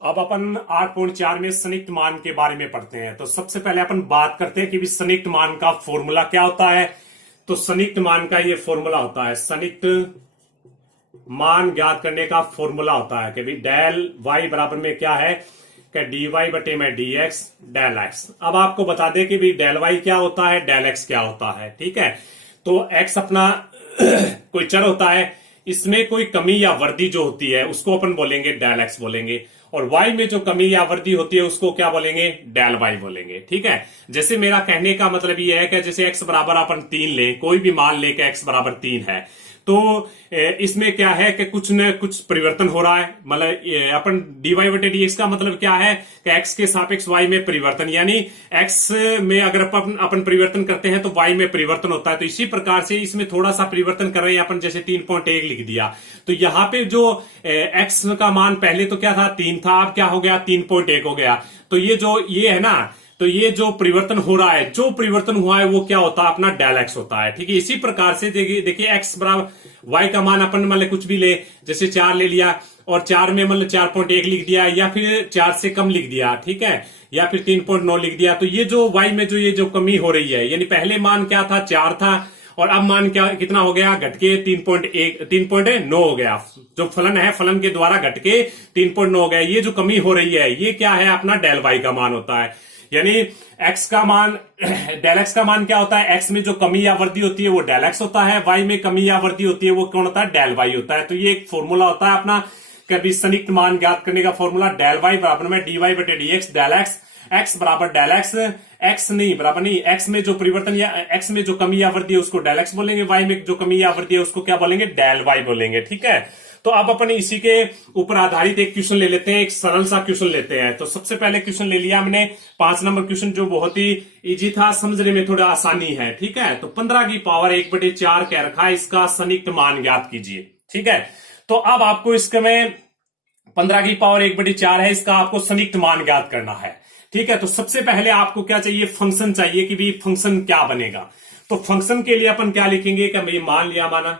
अब अपन 8.4 में संयुक्त मान के बारे में पढ़ते हैं। तो सबसे पहले अपन बात करते हैं कि भी संयुक्त मान का फॉर्मूला क्या होता है। तो संयुक्त मान का ये फॉर्मूला होता है, संयुक्त मान ज्ञात करने का फॉर्मूला होता है कि भी डेल वाई बराबर में क्या है कि डी वाई बटे में डी एक्स डेल एक्स। अब आपको बता दें कि भी डेल वाई क्या होता है, डेल एक्स क्या होता है। ठीक है, तो एक्स अपना कोई चर होता है, इसमें कोई कमी या वृद्धि जो होती है उसको अपन बोलेंगे डेल एक्स बोलेंगे, और y में जो कमी या वृद्धि होती है उसको क्या बोलेंगे, डेल y बोलेंगे। ठीक है, जैसे मेरा कहने का मतलब ये है कि जैसे x बराबर अपन 3 ले, कोई भी मान ले कि x बराबर 3 है, तो इसमें क्या है कि कुछ न कुछ परिवर्तन हो रहा है। मतलब अपन dy बटे dx का मतलब क्या है कि x के सापेक्ष y में परिवर्तन, यानी x में अगर अपन परिवर्तन करते हैं तो y में परिवर्तन होता है। तो इसी प्रकार से इसमें थोड़ा सा परिवर्तन कर रहे हैं अपन, जैसे 3.1 लिख दिया, तो यहाँ पे जो x का मान पहले तो क्या था 3 था, अब क्या हो गया 3.1 हो गया। तो ये है ना, तो ये जो परिवर्तन हो रहा है, जो परिवर्तन हुआ है वो क्या होता है, अपना डेल एक्स होता है। ठीक है, इसी प्रकार से देखिए एक्स बराबर वाई का मान अपन मतलब कुछ भी ले, जैसे 4 ले लिया और 4 में मतलब 4.1 लिख दिया, या फिर 4 से कम लिख दिया, ठीक है, या फिर 3.9 लिख दिया। तो ये जो वाई में जो कमी हो रही है, यानी पहले मान क्या था 4 था और अब मान क्या कितना हो गया, घट के 3.9 हो गया। जो फलन है फलन के द्वारा घट के 3.9 हो गया। ये जो कमी हो रही है ये क्या है, अपना डेल वाई का मान होता है। यानी x का मान डेल x का मान क्या होता है, x में जो कमी या वृद्धि होती है वो डेल x होता है, y में कमी या वृद्धि होती है वो कौन होता है, डेल y होता है। तो ये एक फॉर्मूला होता है अपना, कभी संयुक्त मान ज्ञात करने का फॉर्मूला, डेल y बराबर में डी वाई बटे D X del X, x बराबर डेल एक्स, x नहीं बराबर नहीं, x में जो परिवर्तन या x में जो कमी या वृद्धि है उसको डेल x बोलेंगे, y में जो कमी या वृद्धि है उसको क्या बोलेंगे, डेल y बोलेंगे। ठीक है, तो अब अपन इसी के ऊपर आधारित एक क्वेश्चन ले लेते हैं, एक सरल सा क्वेश्चन लेते हैं। तो सबसे पहले क्वेश्चन ले लिया हमने 5 नंबर क्वेश्चन, जो बहुत ही इजी था, समझने में थोड़ा आसानी है। ठीक है, तो 15 की पावर 1/4 कह रखा है, इसका संयुक्त मान ज्ञात कीजिए। ठीक है, तो अब आपको इसके में 15 की पावर 1/4 है, इसका आपको संयुक्त मान ज्ञात करना है। ठीक है, तो सबसे पहले आपको क्या चाहिए, फंक्शन चाहिए कि भी फंक्शन क्या बनेगा। तो फंक्शन के लिए अपन क्या लिखेंगे कि भाई मान लिया, माना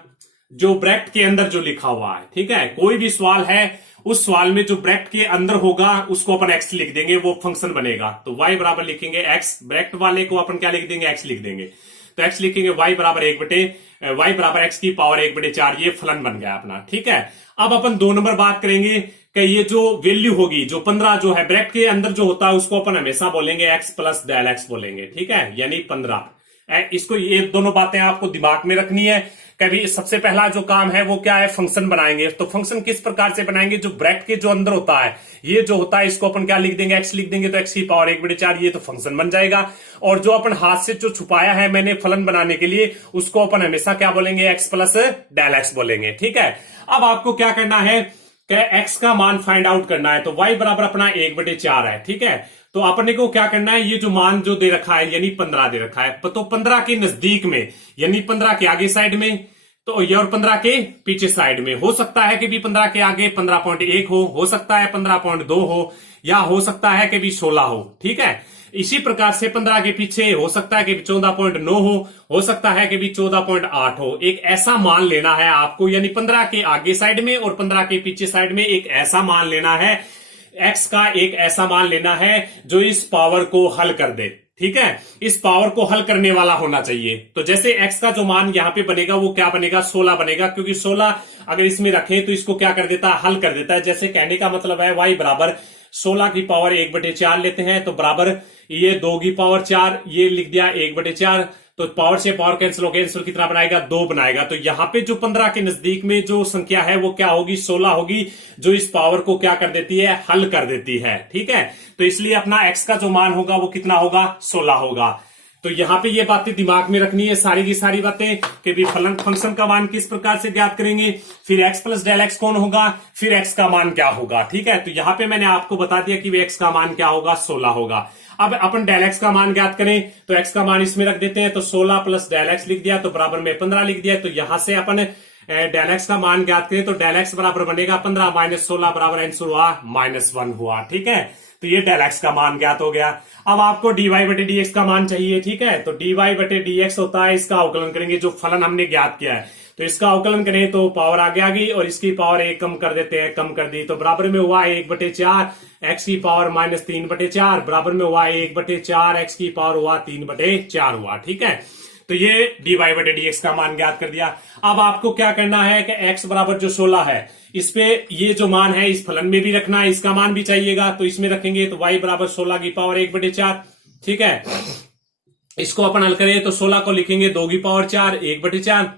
जो ब्रैकेट के अंदर जो लिखा हुआ है, ठीक है, कोई भी सवाल है उस सवाल में जो ब्रैकेट के अंदर होगा उसको अपन x लिख देंगे, वो फंक्शन बनेगा। तो y बराबर लिखेंगे x, ब्रैकेट वाले को अपन क्या लिख देंगे, x लिख देंगे। तो x लिखेंगे y बराबर x की पावर 1/4, ये फलन बन गया अपना। ठीक है, अब अपन 2 नंबर बात करेंगे कि ये जो वैल्यू होगी, जो 15 जो है ब्रैकेट के अंदर जो होता है उसको अपन हमेशा बोलेंगे x प्लस डेल x बोलेंगे। ठीक है, यानी 15। इसको ये दोनों बातें आपको दिमाग में रखनी है। कभी सबसे पहला जो काम है वो क्या है, फंक्शन बनाएंगे। तो फंक्शन किस प्रकार से बनाएंगे, जो ब्रैकेट के जो अंदर होता है, ये जो होता है इसको अपन क्या लिख देंगे, x लिख देंगे, तो x की पावर 1/4, ये तो फंक्शन बन जाएगा। और जो अपन हाथ से जो छुपाया है मैंने फलन बनाने के लिए, उसको अपन हमेशा क्या बोलेंगे, x प्लस डेल x बोलेंगे। ठीक है, अब आपको क्या करना है कि x का मान फाइंड आउट करना है। तो y बराबर अपना 1/4 है। ठीक है, तो अपने को क्या करना है, ये जो मान जो दे रखा है यानी 15 दे रखा है, तो 15 के नजदीक में, यानी 15 के आगे साइड में, तो ये और 15 के पीछे साइड में, हो सकता है कि भी 15 के आगे 15.1 हो सकता है 15.2 हो, या हो सकता है कि भी 16 हो। ठीक है, इसी प्रकार से 15 के पीछे हो सकता है कि 14.9 हो सकता है कि भी 14.8 हो। एक ऐसा मान लेना है आपको, यानी 15 के आगे साइड में और 15 के पीछे साइड में एक ऐसा मान लेना है, x का एक ऐसा मान लेना है जो इस पावर को हल कर दे। ठीक है, इस पावर को हल करने वाला होना चाहिए। तो जैसे x का जो मान यहां पे बनेगा वो क्या बनेगा, 16 बनेगा, क्योंकि 16 अगर इसमें रखें तो इसको क्या कर देता है, हल कर देता है। जैसे कहने का मतलब है y बराबर 16 की पावर 1/4 लेते हैं, तो बराबर ये 2 की पावर 4, ये लिख दिया 1/4, तो पावर से पावर कैंसिल हो गया, आंसर कितना बनाएगा, 2 बनाएगा। तो यहां पे जो 15 के नजदीक में जो संख्या है वो क्या होगी, 16 होगी, जो इस पावर को क्या कर देती है, हल कर देती है। ठीक है, तो इसलिए अपना x का जो मान होगा वो कितना होगा, 16 होगा। तो यहां पे ये बातें दिमाग में रखनी है, सारी की सारी बातें, कि भी फलन फंक्शन का मान किस प्रकार से ज्ञात करेंगे, फिर x प्लस डेल x कौन होगा, फिर x का मान क्या होगा। ठीक है, तो यहां पे मैंने आपको बता दिया कि x का मान क्या होगा, 16 होगा। अब अपन डेल x का मान ज्ञात करें, तो x का मान इसमें रख देते हैं, तो 16 प्लस डेल x लिख दिया, तो बराबर में 15 लिख दिया। तो यहां से अपन डेल x का मान ज्ञात करें, तो डेल x बराबर बनेगा 15 माइनस 16 बराबर आंसर हुआ -1 हुआ। ठीक है, तो ये डेल x का मान ज्ञात हो गया। अब आपको dy बटे dx का मान चाहिए। ठीक है, तो dy बटे dx होता है, इसका अवकलन करेंगे, जो फलन हमने ज्ञात किया है। तो इसका अवकलन करें तो पावर आगे आ गई और इसकी पावर 1 कम कर देते हैं, कम कर दी, तो बराबर में हुआ 1/4 एक्स की पावर -3/4, बराबर में हुआ 1/4 एक्स की पावर हुआ 3/4 हुआ। ठीक है, तो ये dy/dx का मान ज्ञात कर दिया। अब आपको क्या करना है कि x बराबर जो 16 है इस पे ये जो मान है इस फलन में भी रखना है, इसका मान भी चाहिएगा, तो इसमें रखेंगे तो y बराबर 16 की पावर 1/4। ठीक है, इसको अपन हल करें तो 16 को लिखेंगे 2 की पावर 4 1/4,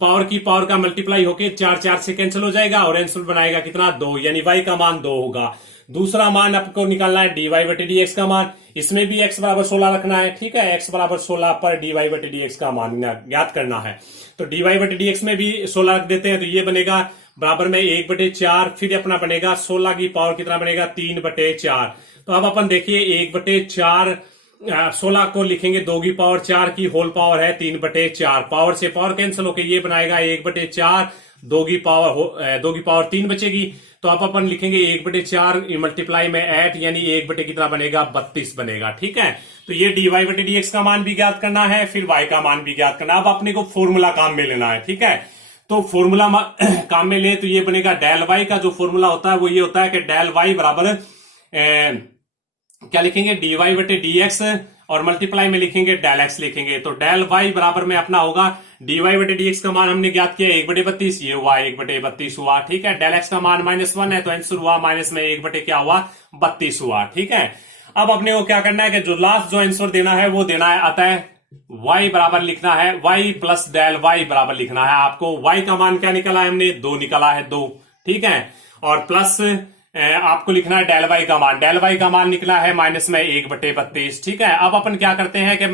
पावर की पावर का मल्टीप्लाई होके 4 से कैंसिल हो जाएगा और आंसर बनाएगा कितना 2, यानी y का मान 2 होगा। दूसरा मान आपको निकालना है dy/dx का मान, इसमें भी x बराबर 16 रखना है। ठीक है, x बराबर 16 पर dy/dx का मान ज्ञात करना है, तो dy/dx में भी 16 रख देते हैं, तो ये बनेगा बराबर में 1/4, फिर अपना बनेगा 16 की पावर कितना बनेगा 3/4। तो अब अपन देखिए 1/4 16 को लिखेंगे 2 की पावर 4 की होल पावर है 3/4, पावर से पावर कैंसिल होके ये बनाएगा 1/4, 2 की पावर 3 बचेगी, तो अब अपन लिखेंगे 1/4 मल्टीप्लाई में 8, यानी 1 कितना बनेगा 32 बनेगा। ठीक है, तो ये dy/dx का मान भी ज्ञात करना है, फिर y का मान भी ज्ञात करना है। अब अपने को फॉर्मूला काम में लेना है। ठीक है, तो फॉर्मूला काम में ले तो ये बनेगा डेल y का जो फॉर्मूला होता है वो ये होता है कि डेल y बराबर क्या लिखेंगे dy/dx और मल्टीप्लाई में लिखेंगे डेल x लिखेंगे, तो डेल y बराबर में अपना होगा dy/dx का मान हमने ज्ञात किया 1/32, ये हुआ 1/32 हुआ। ठीक है, डेल x का मान -1 है तो आंसर हुआ माइनस में 1 क्या हुआ 32 हुआ। ठीक है, अब अपने को क्या करना है कि जो लास्ट जो आंसर देना है वो देना है, अतः y बराबर लिखना है y प्लस डेल y बराबर लिखना है आपको। y का मान क्या निकला है हमने 2 निकला है 2। ठीक है, और प्लस आपको लिखना है डेल y का मान निकला है माइनस में 1/32। ठीक है, अब अपन क्या करते हैं कि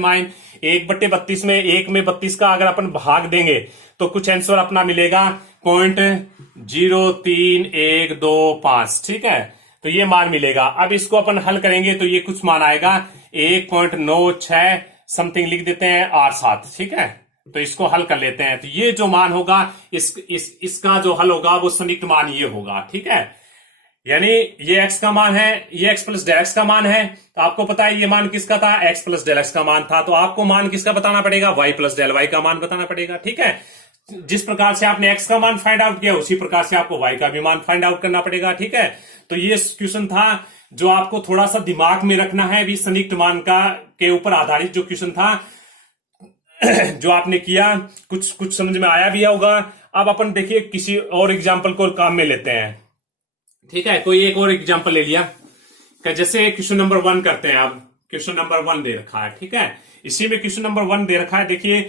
1/32 में 1 में 32 का अगर अपन भाग देंगे तो कुछ आंसर अपना मिलेगा 0.03125। ठीक है, तो ये मान मिलेगा। अब इसको अपन हल करेंगे तो ये कुछ मान आएगा 1.96 समथिंग लिख देते हैं 87। ठीक है, तो इसको हल कर लेते हैं, तो ये जो मान होगा इसका जो हल होगा वो संयुक्त मान ये होगा। ठीक है, यानी ये x का मान है, ये x प्लस डेल x का मान है, तो आपको पता है ये मान किसका था x प्लस डेल x का मान था, तो आपको मान किसका बताना पड़ेगा y प्लस डेल y का मान बताना पड़ेगा। ठीक है, जिस प्रकार से आपने x का मान फाइंड आउट किया उसी प्रकार से आपको y का भी मान फाइंड आउट करना पड़ेगा। ठीक है, तो ये क्वेश्चन था जो आपको थोड़ा सा दिमाग में रखना है, भी संयुक्त मान का के ऊपर आधारित जो क्वेश्चन था जो आपने किया कुछ समझ में आया भी होगा। अब अपन देखिए किसी और एग्जाम्पल को काम में लेते हैं। ठीक है, कोई एक और एग्जाम्पल ले लिया, जैसे क्वेश्चन नंबर 1 करते हैं। अब क्वेश्चन नंबर 1 दे रखा है। ठीक है, इसी में क्वेश्चन नंबर 1 दे रखा है, देखिए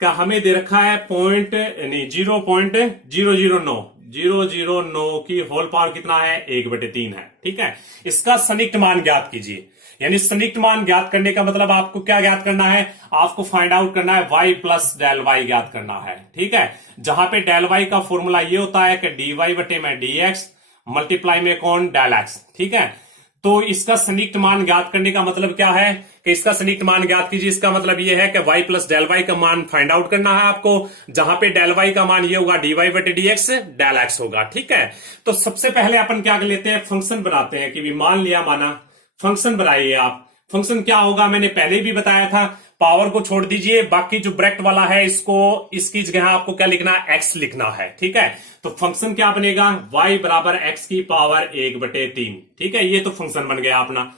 क्या हमें दे रखा है 0.009 की होल पावर कितना है 1/3 है। ठीक है, इसका संयुक्त मान ज्ञात कीजिए, यानी संयुक्त मान ज्ञात करने का मतलब आपको क्या ज्ञात करना है, आपको फाइंड आउट करना है y प्लस डेल y ज्ञात करना है। ठीक है, जहां पे डेल y का फॉर्मूला ये होता है कि dy/dx मल्टीप्लाई में कौन डेल x। ठीक है, तो इसका संयुक्त मान ज्ञात करने का मतलब क्या है कि इसका संयुक्त मान ज्ञात कीजिए, इसका मतलब ये है कि y प्लस डेल y का मान फाइंड आउट करना है आपको, जहां पे डेल y का मान ये होगा dy/dx डेल x होगा। ठीक है, तो सबसे पहले अपन क्या कर लेते हैं, फंक्शन बनाते हैं कि भी मान लिया माना फंक्शन बनाइए आप। फंक्शन क्या होगा मैंने पहले भी बताया था, पावर को छोड़ दीजिए, बाकी जो ब्रैकेट वाला है इसको इसकी जगह आपको क्या लिखना है x लिखना है। ठीक है, तो फंक्शन क्या बनेगा y बराबर x की पावर 1/3। ठीक है, ये तो फंक्शन बन गया अपना।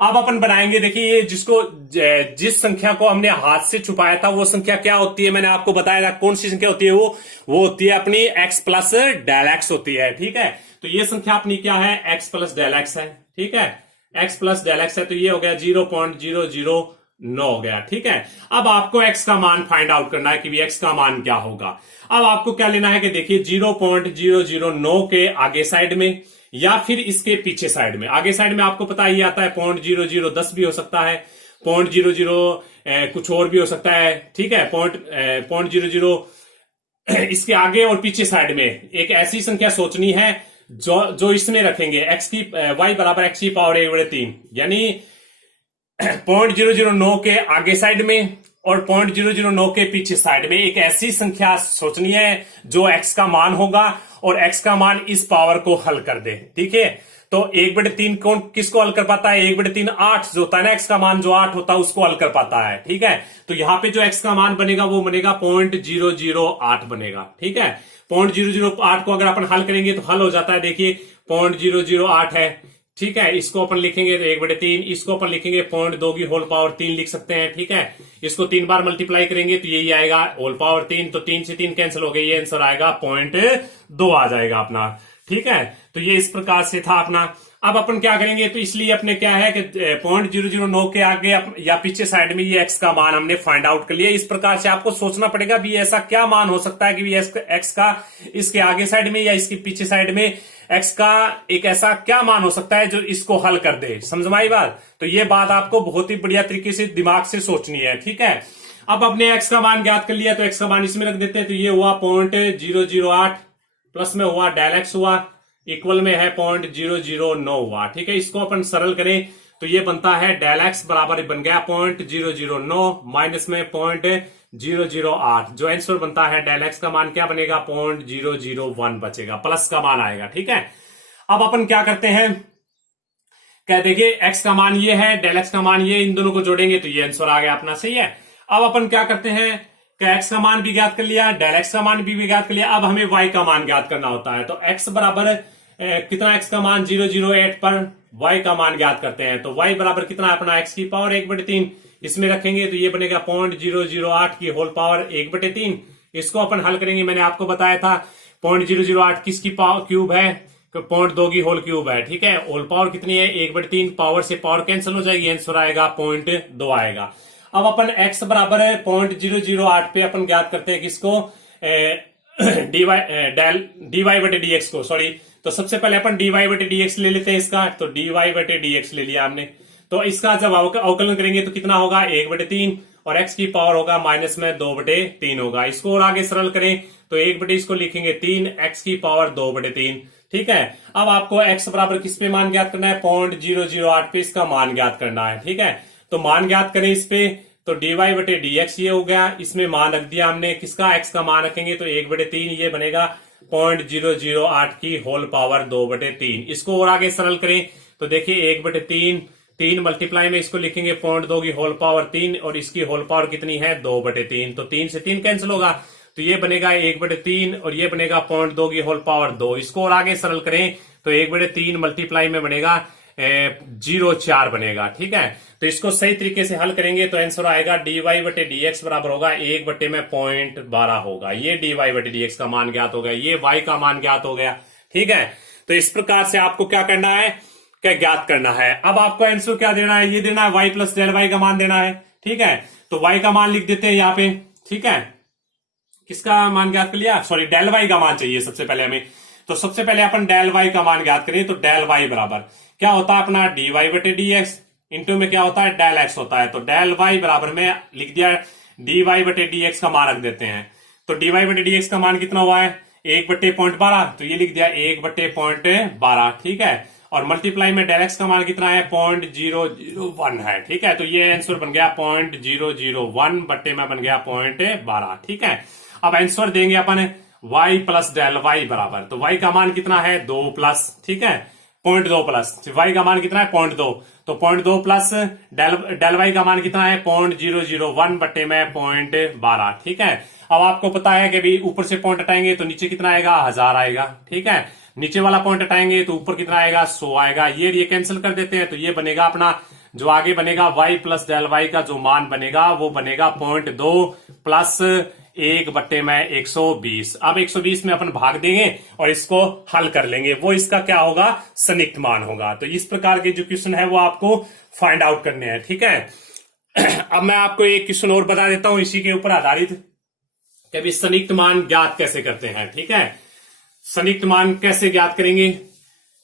अब अपन बनाएंगे, देखिए ये जिस संख्या को हमने हाथ से छुपाया था वो संख्या क्या होती है, मैंने आपको बताया था कौन सी संख्या होती है, वो होती है अपनी x प्लस डेल x होती है। ठीक है, तो ये संख्या अपनी क्या है x प्लस डेल x है। ठीक है, x प्लस डेल x है, तो ये हो गया 0.009 हो गया। ठीक है, अब आपको x का मान फाइंड आउट करना है कि भी x का मान क्या होगा। अब आपको क्या लेना है कि देखिए 0.009 के आगे साइड में या फिर इसके पीछे साइड में, आगे साइड में आपको पता ही आता है 0.0010 भी हो सकता है, 0.00 कुछ और भी हो सकता है। ठीक है, 0.00 इसके आगे और पीछे साइड में एक ऐसी संख्या सोचनी है जो इसमें रखेंगे y बराबर x की पावर 1/3, यानी 0.009 के आगे साइड में और 0.009 के पीछे साइड में एक ऐसी संख्या सोचनी है जो x का मान होगा और x का मान इस पावर को हल कर दे। ठीक है, तो 1/3 कौन किसको हल कर पाता है? 1/3 8 जो होता है ना, x का मान जो 8 होता है उसको हल कर पाता है। ठीक है, तो यहां पे जो x का मान बनेगा वो बनेगा 0.008 बनेगा। ठीक है, 0.008 को अगर अपन हल करेंगे तो हल हो जाता है, देखिए 0.008 है। ठीक है, इसको अपन लिखेंगे तो 1/3, इसको अपन लिखेंगे 0.2 की होल पावर 3 लिख सकते हैं। ठीक है, इसको 3 बार मल्टीप्लाई करेंगे तो यही आएगा होल पावर 3, तो 3 से 3 कैंसिल हो गई, ये आंसर आएगा 0.2 आ जाएगा अपना। ठीक है, तो ये इस प्रकार से था अपना। अब अपन क्या करेंगे, तो इसलिए अपने क्या है कि 0.009 के आगे या पीछे साइड में ये x का मान हमने फाइंड आउट कर लिया। इस प्रकार से आपको सोचना पड़ेगा भी ऐसा क्या मान हो सकता है कि x का इसके आगे साइड में या इसके पीछे साइड में x का एक ऐसा क्या मान हो सकता है जो इसको हल कर दे। समझ में आई बात? तो ये बात आपको बहुत ही बढ़िया तरीके से दिमाग से सोचनी है। ठीक है, अब अपने x का मान ज्ञात कर लिया तो x का मान इसमें रख देते हैं, तो ये हुआ 0.008 प्लस में हुआ डेल x हुआ इक्वल में है 0.009 हुआ। ठीक है, इसको अपन सरल करें तो ये बनता है डेल x बराबर बन गया 0.009 माइनस में 0.008, जो आंसर बनता है डेल x का मान क्या बनेगा 0.001 बचेगा, प्लस का मान आएगा। ठीक है, अब अपन क्या करते हैं, क्या देखिए x का मान ये है, डेल x का मान ये, इन दोनों को जोड़ेंगे तो ये आंसर आ गया अपना। सही है, अब अपन क्या करते हैं कि x का मान भी ज्ञात कर लिया, डेल x का मान भी ज्ञात कर लिया, अब हमें y का मान ज्ञात करना होता है। तो x बराबर कितना, x का मान 0.008 पर y का मान ज्ञात करते हैं, तो y बराबर कितना अपना x की पावर 1/3 इसमें रखेंगे तो ये बनेगा 0.008 की होल पावर 1/3। इसको अपन हल करेंगे, मैंने आपको बताया था 0.008 किसकी पावर क्यूब है, 0.2 की होल क्यूब है। ठीक है, होल पावर कितनी है 1/3, पावर से पावर कैंसिल हो जाएगी, आंसर आएगा 0.2 आएगा। अब अपन x बराबर 0.008 पे अपन ज्ञात करते हैं किसको, dy/dx को, सॉरी। तो सबसे पहले अपन dy/dx ले लेते हैं इसका, तो dy/dx ले लिया हमने, तो इसका जब अवकलन करेंगे तो कितना होगा 1/3 और x की पावर होगा माइनस में 2/3 होगा। इसको और आगे सरल करें तो 1/, इसको लिखेंगे 3, x की पावर 2/3। ठीक है, अब आपको x बराबर किस पे मान ज्ञात करना है 0.008 पे इसका मान ज्ञात करना है। ठीक है, तो मान ज्ञात करें इस पे, तो dy/dx ये हो गया, इसमें मान रख दिया हमने, किसका x का मान रखेंगे तो 1/3, ये बनेगा 0.008 की होल पावर 2/3। इसको और आगे सरल करें तो देखिए 1/3, 3 मल्टीप्लाई में इसको लिखेंगे 0.2 की होल पावर 3 और इसकी होल पावर कितनी है 2/3, तो 3 से 3 कैंसिल होगा तो ये बनेगा 1/3 और ये बनेगा 0.2 की होल पावर 2। इसको और आगे सरल करें तो 1/3 मल्टीप्लाई में बनेगा 0.4 बनेगा। ठीक है, तो इसको सही तरीके से हल करेंगे तो आंसर आएगा dy/dx बराबर होगा 1/0.12 होगा। ये dy/dx का मान ज्ञात हो गया, ये y का मान ज्ञात हो गया। ठीक है, तो इस प्रकार से आपको क्या करना है, क्या ज्ञात करना है। अब आपको आंसर क्या देना है, ये देना है y प्लस डेल y का मान देना है। ठीक है, तो y का मान लिख देते हैं यहाँ पे। ठीक है, किसका मान ज्ञात कर लिया, सॉरी डेल y का मान चाहिए सबसे पहले हमें, तो सबसे पहले अपन डेल y का मान ज्ञात करें तो डेल y बराबर क्या होता है अपना dy/dx इंटू में क्या होता है डेल x होता है, तो डेल y बराबर में लिख दिया dy/dx का मान रख देते हैं, तो dy/dx का मान कितना हुआ है 1/0.12, तो ये लिख दिया 1/0.12। ठीक है, और मल्टीप्लाई में डेल x का मान कितना है 0.001 है। ठीक है, तो ये आंसर बन गया 0.001 बट्टे में बन गया 0.12। ठीक है, अब आंसर देंगे अपन y प्लस डेल y बराबर, तो y का मान कितना है 2 प्लस, ठीक है 0.2 प्लस, y का मान कितना है 0.2, तो 0.2 प्लस डेल y का मान कितना है 0.001 बट्टे में 0.12। ठीक है, अब आपको पता है कि भी ऊपर से पॉइंट हटाएंगे तो नीचे कितना आएगा 1000 आएगा। ठीक है, नीचे वाला पॉइंट हटाएंगे तो ऊपर कितना आएगा 100 आएगा। ये कैंसिल कर देते हैं तो ये बनेगा अपना जो आगे बनेगा y प्लस डेल y का जो मान बनेगा वो बनेगा 0.2 प्लस 1/120। अब 120 में अपन भाग देंगे और इसको हल कर लेंगे, वो इसका क्या होगा संयुक्त मान होगा। तो इस प्रकार के जो क्वेश्चन है वो आपको फाइंड आउट करने हैं। ठीक है, अब मैं आपको एक क्वेश्चन और बता देता हूं इसी के ऊपर आधारित कि अभी संयुक्त मान ज्ञात कैसे करते हैं। ठीक है, संयुक्त मान कैसे ज्ञात करेंगे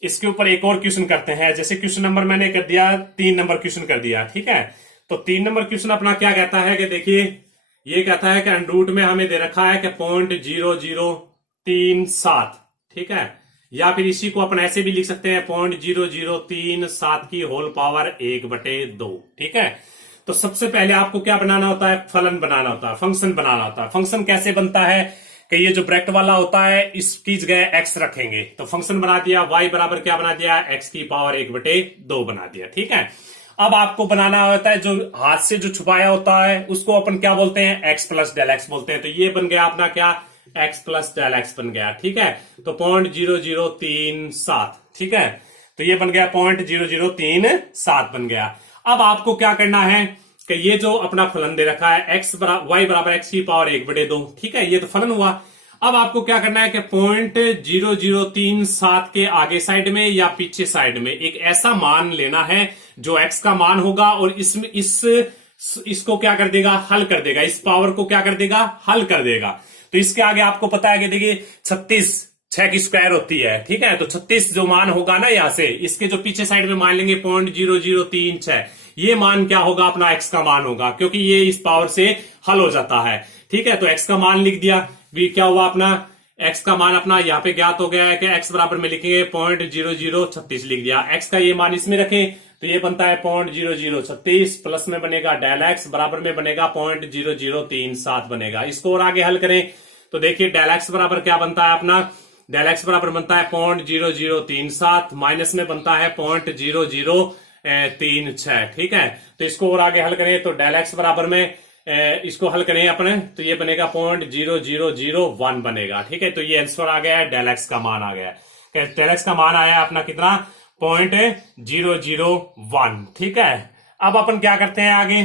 इसके ऊपर एक और क्वेश्चन करते हैं। जैसे क्वेश्चन नंबर मैंने कर दिया 3 नंबर क्वेश्चन कर दिया। ठीक है, तो 3 नंबर क्वेश्चन अपना क्या कहता है कि देखिए ये कहता है कि अंडर रूट में हमें दे रखा है कि 0.0037। ठीक है, या फिर इसी को अपन ऐसे भी लिख सकते हैं 0.0037 की होल पावर 1/2। ठीक है, तो सबसे पहले आपको क्या बनाना होता है फलन बनाना होता है, फंक्शन बनाना होता है। फंक्शन कैसे बनता है कि ये जो ब्रैकेट वाला होता है इसकी जगह x रखेंगे, तो फंक्शन बना दिया y बराबर क्या बना दिया, x की पावर 1/2 बना दिया। ठीक है, अब आपको बनाना होता है जो हाथ से जो छुपाया होता है उसको अपन क्या बोलते हैं, x प्लस डेल एक्स बोलते हैं। तो ये बन गया अपना क्या, x प्लस डेल एक्स बन गया। ठीक है, तो 0.0037, ठीक है, तो ये बन गया 0.0037 बन गया। अब आपको क्या करना है कि ये जो अपना फलन दे रखा है y बराबर x की पावर 1/2, ठीक है, ये तो फलन हुआ। अब आपको क्या करना है कि 0.0037 के आगे साइड में या पीछे साइड में एक ऐसा मान लेना है जो x का मान होगा और इसमें इसको क्या कर देगा, हल कर देगा, इस पावर को क्या कर देगा, हल कर देगा। तो इसके आगे आपको पता है कि देखिए 36 6 की स्क्वायर होती है। ठीक है, तो 36 जो मान होगा ना यहां से, इसके जो पीछे साइड में मान लेंगे 0.0036, ये मान क्या होगा, अपना x का मान होगा, क्योंकि ये इस पावर से हल हो जाता है। ठीक है, तो x का मान लिख दिया, भी क्या हुआ अपना x का मान अपना यहाँ पे ज्ञात हो गया है कि x बराबर में लिखेंगे 0.0036 लिख दिया। x का ये मान इसमें रखें तो ये बनता है 0.0036 प्लस में बनेगा डेल x बराबर में बनेगा 0.0037 बनेगा। इसको और आगे हल करें तो देखिए डेल x बराबर क्या बनता है अपना, डेल x बराबर बनता है 0.0037 माइनस में बनता है 0.0036। ठीक है, तो इसको और आगे हल करें तो डेल x बराबर में इसको हल करें अपने तो ये बनेगा 0.0001 बनेगा। ठीक है, तो ये आंसर आ गया है, डेल एक्स का मान आ गया है। डेल एक्स का मान आया अपना कितना, 0.001। ठीक है, अब अपन क्या करते हैं आगे,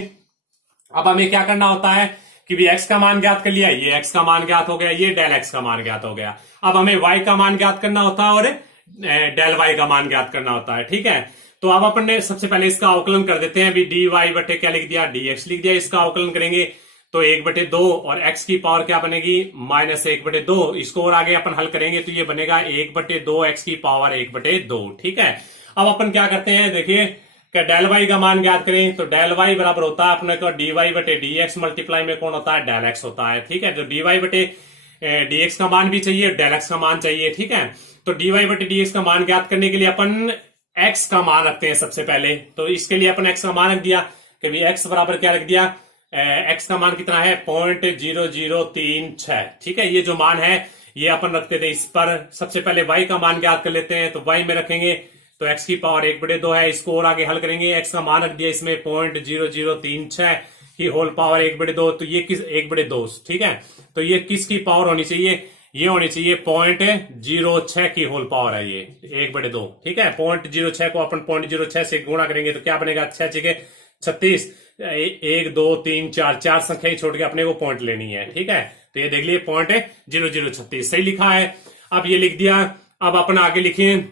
अब हमें क्या करना होता है कि भी x का मान ज्ञात कर लिया, ये x का मान ज्ञात हो गया, ये डेल x का मान ज्ञात हो गया। अब हमें y का मान ज्ञात करना होता है और डेल y का मान ज्ञात करना होता है। ठीक है, तो अब अपन ने सबसे पहले इसका अवकलन कर देते हैं, अभी dy बटे क्या लिख दिया, dx लिख दिया। इसका अवकलन करेंगे तो 1/2 और x की पावर क्या बनेगी, -1/2। इसको और आगे अपन हल करेंगे तो ये बनेगा 1/2 x की पावर 1/2। ठीक है, अब अपन क्या करते हैं, देखिए कि डेल y का मान ज्ञात करें तो डेल y बराबर होता है अपने को dy बटे dx मल्टीप्लाई में कौन होता है, डेल x होता है। ठीक है, तो dy बटे dx का मान भी चाहिए, डेल x का मान चाहिए। ठीक है, तो dy बटे dx का मान ज्ञात करने के लिए अपन x का मान रखते हैं सबसे पहले। तो इसके लिए अपन x का मान रख दिया कि भी x बराबर क्या रख दिया, x का मान कितना है 0.0036। ठीक है, ये जो मान है ये अपन रखते थे इस पर। सबसे पहले y का मान ज्ञात कर लेते हैं, तो y में रखेंगे तो x की पावर 1/2 है। इसको और आगे हल करेंगे, x का मान रख दिया इसमें 0.0036 की होल पावर 1/2। तो ये किस 1/2, ठीक है, तो ये किसकी पावर होनी चाहिए, ये होनी चाहिए 0.06 की होल पावर है ये 1/2। ठीक है, 0.06 को अपन 0.06 से गुणा करेंगे तो क्या बनेगा, 6 6 36, 1 2 3 4 संख्या ही छोड़ के अपने को पॉइंट लेनी है। ठीक है, तो ये देख लिए 0.0036 सही लिखा है। अब ये लिख दिया, अब अपन आगे लिखें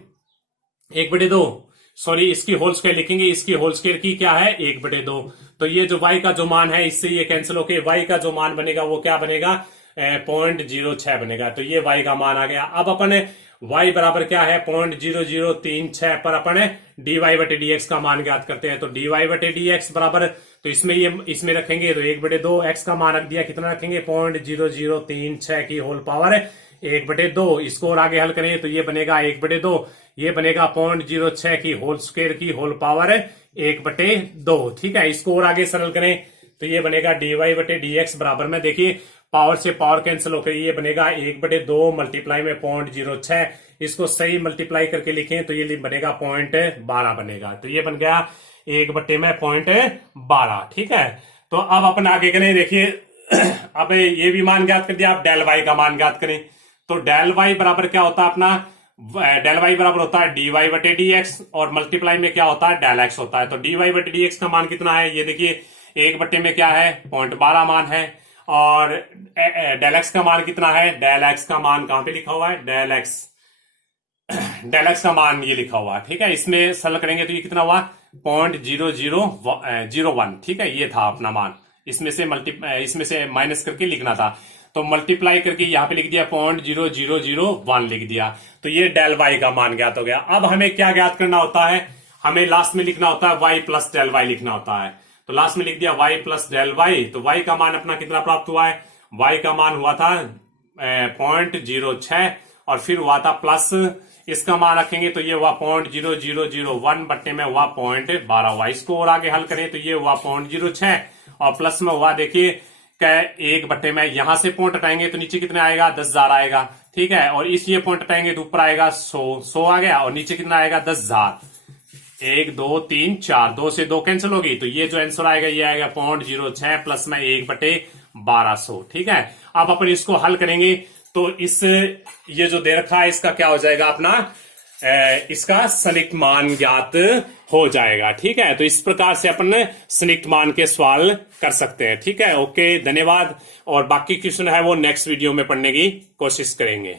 1/2, सॉरी इसकी होल स्क्वायर लिखेंगे, इसकी होल स्क्वायर की क्या है 1/2। तो ये जो y का जो मान है इससे ये कैंसिल होके y का जो मान बनेगा वो क्या बनेगा, 0.06 बनेगा। तो ये y का मान आ गया। अब अपन y बराबर क्या है 0.0036 पर अपन dy बटे dx का मान ज्ञात करते हैं। तो dy बटे dx बराबर, तो इसमें रखेंगे तो 1/2 x का मान रख दिया, कितना रखेंगे 0.0036 की होल पावर 1/2। इसको और आगे हल करें तो ये बनेगा 1/2, ये बनेगा 0.06 की होल स्क्वायर की होल पावर 1/2। ठीक है, इसको और आगे सरल करें तो ये बनेगा dy बटे dx बराबर में, देखिए पावर से पावर कैंसिल होकर ये बनेगा 1/2 मल्टीप्लाई में 0.06। इसको सही मल्टीप्लाई करके लिखें तो ये बनेगा 0.12 बनेगा। तो ये बन गया 1/0.12। ठीक है, तो अब अपन आगे करें, देखिए अब ये भी मान ज्ञात कर दिया, आप डेल y का मान ज्ञात करें तो डेल y बराबर क्या होता है अपना, डेल y बराबर होता है dy बटे dx और मल्टीप्लाई में क्या होता है डेल x होता है। तो dy बटे dx का मान कितना है, ये देखिए 1/में क्या है 0.12 मान है, और डेल x का मान कितना है, डेल x का मान कहां पे लिखा हुआ है, डेल x का मान ये लिखा हुआ है। ठीक है, इसमें सरल करेंगे तो ये कितना हुआ 0.0001। ठीक है, ये था अपना मान, इसमें से माइनस करके लिखना था तो मल्टीप्लाई करके यहां पे लिख दिया 0.0001 लिख दिया। तो ये डेल y का मान ज्ञात हो गया। अब हमें क्या ज्ञात करना होता है, हमें लास्ट में लिखना होता है y प्लस डेल y लिखना होता है। तो लास्ट में लिख दिया y प्लस डेल y। तो y का मान अपना कितना प्राप्त हुआ है, y का मान हुआ था 0.06 और फिर हुआ था प्लस इसका मान रखेंगे तो ये हुआ 0.0001 बट्टे में हुआ 0.12 हुआ। इसको और आगे हल करें तो ये हुआ 0.06 और प्लस में हुआ देखिए एक बट्टे में यहां से पॉइंट हटाएंगे तो नीचे कितना आएगा 10,000 आएगा, ठीक है। और इस ये पॉइंट हटाएंगे तो ऊपर आएगा 100 आ गया, और नीचे कितना आएगा 10,000। 1 2 3 4, 2 से 2 कैंसिल होगी, तो ये जो आंसर आएगा ये आएगा 0.06 प्लस में 1/1200, ठीक है। अब अपन इसको हल करेंगे तो इस ये जो दे रखा है इसका क्या हो जाएगा अपना इसका संयुक्त मान ज्ञात हो जाएगा, ठीक है। तो इस प्रकार से अपन संयुक्त मान के सवाल कर सकते हैं, ठीक है। ओके, धन्यवाद। और बाकी क्वेश्चन है वो नेक्स्ट वीडियो में पढ़ने की कोशिश करेंगे।